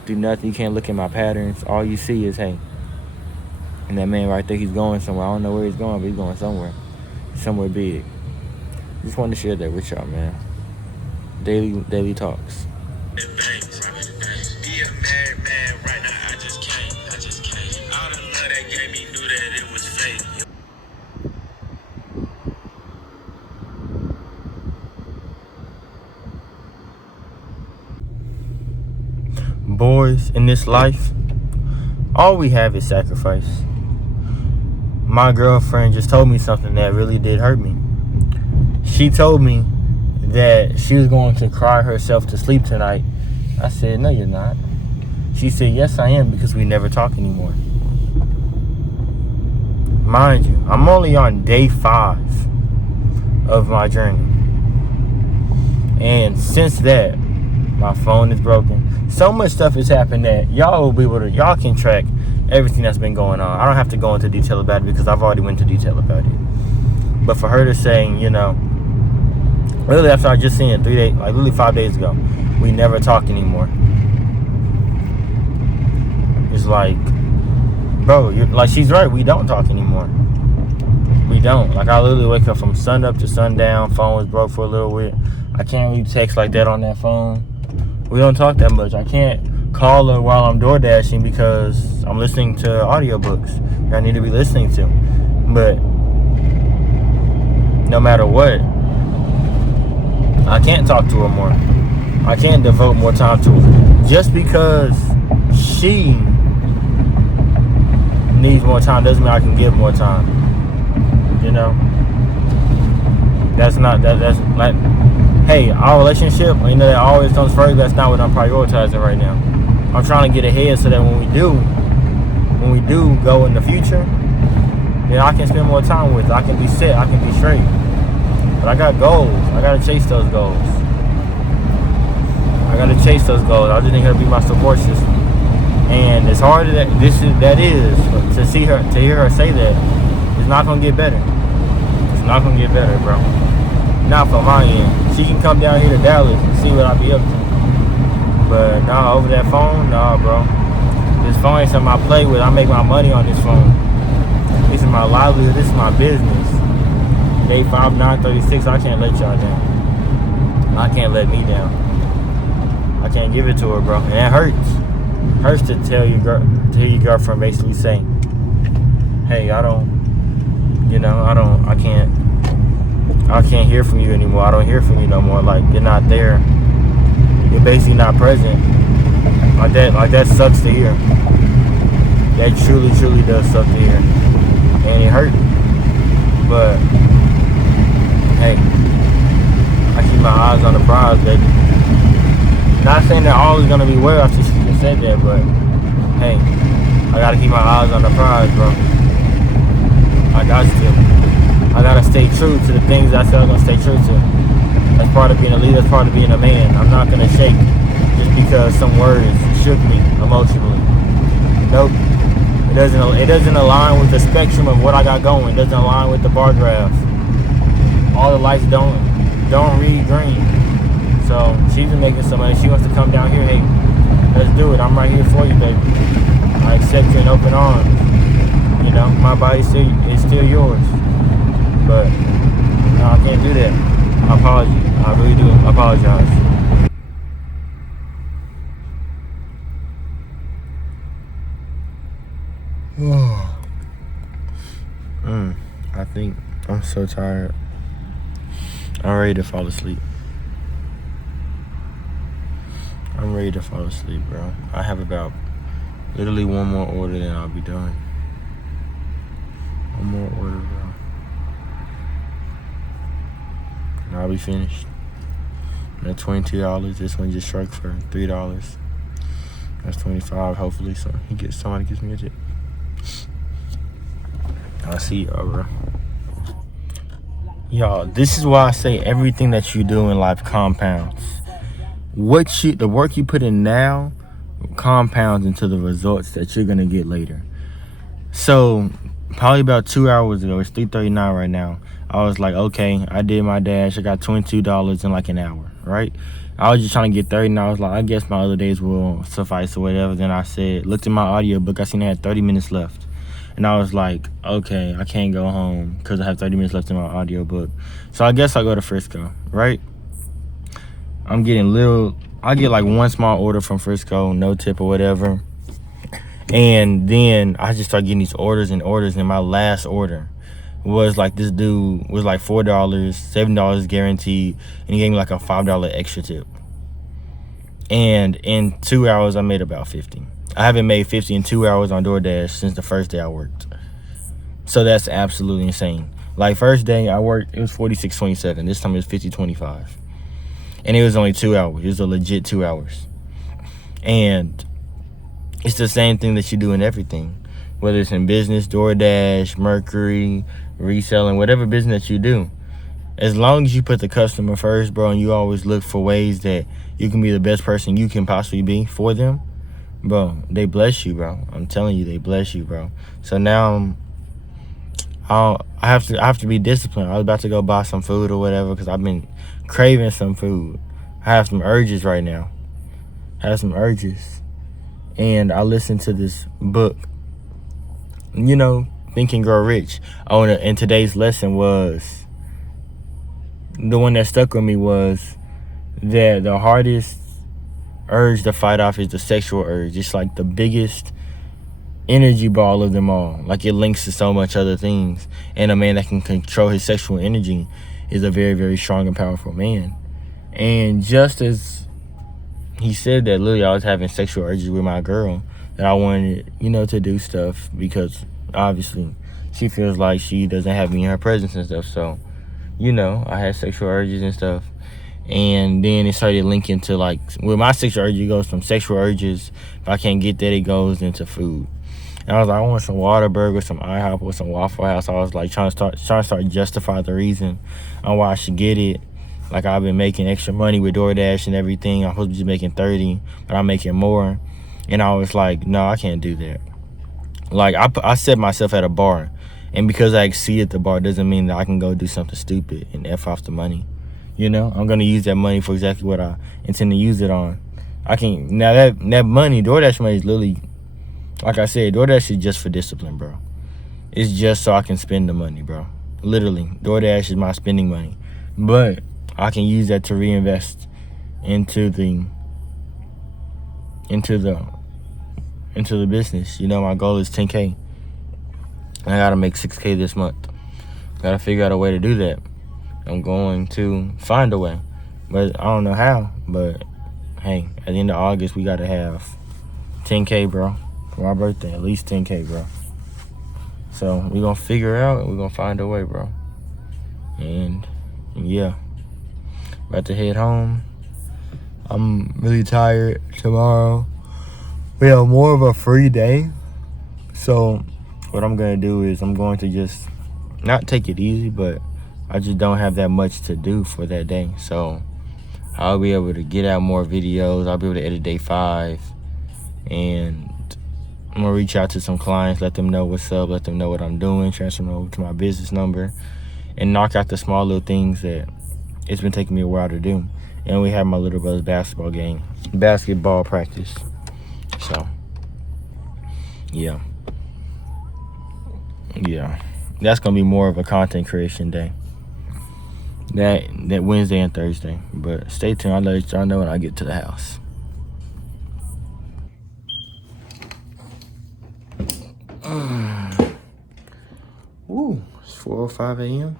do nothing. You can't look at my patterns. All you see is, hey, and that man right there, he's going somewhere. I don't know where he's going, but he's going somewhere. Somewhere big. Just wanted to share that with y'all, man. Daily talks. Be a married man right now, I just can't. All the love that gave me knew that it was fake. Boys, in this life, all we have is sacrifice. My girlfriend just told me something that really did hurt me. She told me that she was going to cry herself to sleep tonight. I said, "No, you're not." She said, "Yes, I am, because we never talk anymore." Mind you, I'm only on day 5 of my journey. And since that, my phone is broken. So much stuff has happened that y'all can track everything that's been going on. I don't have to go into detail about it because I've already went into detail about it. But for her to say, really after I just seen it 3 days, like literally 5 days ago, we never talked anymore. It's like, bro, she's right. We don't talk anymore. We don't. Like, I literally wake up from sun up to sundown. Phone was broke for a little bit. I can't really text like that on that phone. We don't talk that much. I can't call her while I'm door dashing because I'm listening to audiobooks I need to be listening to. But no matter what, I can't talk to her more. I can't devote more time to her. Just because she needs more time doesn't mean I can give more time. You know? That's like, hey, our relationship, you know, that always comes first. That's not what I'm prioritizing right now. I'm trying to get ahead so that when we do go in the future, then I can spend more time with her. I can be set. I can be straight. But I got goals. I gotta chase those goals. I just need her to be my support system. And as hard as that is to hear her say that, it's not gonna get better. It's not gonna get better, bro. Not from my end. She can come down here to Dallas and see what I be up to. But nah, over that phone, nah, bro. This phone ain't something I play with. I make my money on this phone. This is my livelihood. This is my business. 85936. I can't let y'all down. I can't let me down. I can't give it to her, bro. And it hurts. Hurts to hear your girlfriend basically say, hey, I can't hear from you anymore. I don't hear from you no more. Like, you're not there. You're basically not present. Like that sucks to hear. That truly, truly does suck to hear. And it hurt. But hey, I keep my eyes on the prize, baby. Not saying that all is gonna be well after she just said that, but hey, I gotta keep my eyes on the prize, bro. I gotta stay true to the things I said I was gonna stay true to. That's part of being a leader, that's part of being a man. I'm not gonna shake just because some words shook me emotionally. Nope. It doesn't align with the spectrum of what I got going. It doesn't align with the bar graph. All the lights don't read green. So she's been making some money. She wants to come down here. Hey, let's do it. I'm right here for you, baby. I accept you in open arms. You know, my body is still yours. But no, I can't do that. I apologize. I really do. I apologize. I think I'm so tired. I'm ready to fall asleep. Bro. I have about literally one more order, then I'll be done. One more order, bro. And I'll be finished. At $22, this one just struck for $3. That's $25, hopefully. So somebody gives me a tip. I'll see y'all, bro. Y'all, this is why I say everything that you do in life compounds. The work you put in now compounds into the results that you're gonna get later. So probably about 2 hours ago, it's 3:39 right now, I was like, okay, I did my dash, I got $22 in like an hour, right? I was just trying to get 30, and I was like, I guess my other days will suffice or whatever. Then I looked at my audiobook, I seen I had 30 minutes left. And I was like, okay, I can't go home because I have 30 minutes left in my audiobook. So I guess I'll go to Frisco, right? I get like one small order from Frisco, no tip or whatever. And then I just start getting these orders. And my last order was like, this dude was like $4, $7 guaranteed. And he gave me like a $5 extra tip. And in 2 hours, I made about 50. I haven't made 50 in 2 hours on DoorDash since the first day I worked. So that's absolutely insane. Like, first day I worked, it was $46.27. This time it was $50.25. And it was only 2 hours. It was a legit 2 hours. And it's the same thing that you do in everything. Whether it's in business, DoorDash, Mercury, reselling, whatever business that you do. As long as you put the customer first, bro, and you always look for ways that you can be the best person you can possibly be for them, bro, they bless you, bro. I'm telling you, they bless you, bro. So now I have to be disciplined. I was about to go buy some food or whatever because I've been craving some food. I have some urges right now. And I listened to this book, you know, Think and Grow Rich. And today's lesson was, the one that stuck with me was that the hardest urge to fight off is the sexual urge. It's like the biggest energy ball of them all. Like, it links to so much other things. And a man that can control his sexual energy is a very, very strong and powerful man. And just as he said that, literally, I was having sexual urges with my girl, that I wanted, to do stuff because obviously she feels like she doesn't have me in her presence and stuff. So, I had sexual urges and stuff. And then it started linking to, like, with my sexual urge, it goes from sexual urges. If I can't get that, it goes into food. And I was like, I want some Whataburger, some IHOP, or some Waffle House. I was like trying to start justify the reason on why I should get it. Like, I've been making extra money with DoorDash and everything. I'm supposed to be making 30, but I'm making more. And I was like, no, I can't do that. Like, I set myself at a bar, and because I exceeded the bar doesn't mean that I can go do something stupid and F off the money. I'm gonna use that money for exactly what I intend to use it on. I can now that money, DoorDash money is literally, like I said, DoorDash is just for discipline, bro. It's just so I can spend the money, bro. Literally, DoorDash is my spending money, but I can use that to reinvest into the business. My goal is 10K. I gotta make 6K this month. Gotta figure out a way to do that. I'm going to find a way, but I don't know how. But hey, at the end of August, we gotta have 10K, bro, for my birthday. At least 10K, bro. So we gonna figure it out, and we gonna find a way, bro. And yeah, about to head home. I'm really tired. Tomorrow we have more of a free day, so what I'm gonna do is I'm going to just not take it easy, but I just don't have that much to do for that day. So I'll be able to get out more videos. I'll be able to edit day 5, and I'm gonna reach out to some clients, let them know what's up, let them know what I'm doing, transfer them over to my business number, and knock out the small little things that it's been taking me a while to do. And we have my little brother's basketball practice. So yeah, that's gonna be more of a content creation day. That Wednesday and Thursday. But stay tuned. I'll let y'all know when I get to the house. Woo, it's 4:05 a.m.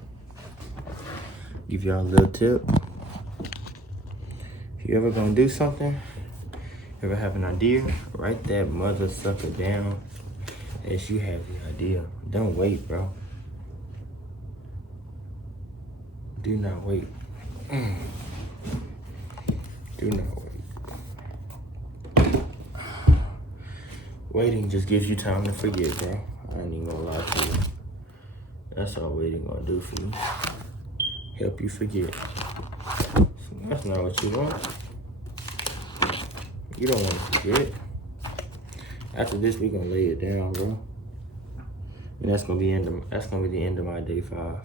Give y'all a little tip. If you ever gonna do something, ever have an idea, write that mother sucker down as you have the idea. Don't wait, bro. Do not wait. Do not wait. Waiting just gives you time to forget, bro. I ain't even gonna lie to you. That's all waiting gonna do for you. Help you forget. That's not what you want. You don't want to forget. After this, we gonna lay it down, bro. And that's gonna be the end of my day 5.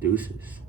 Deuces.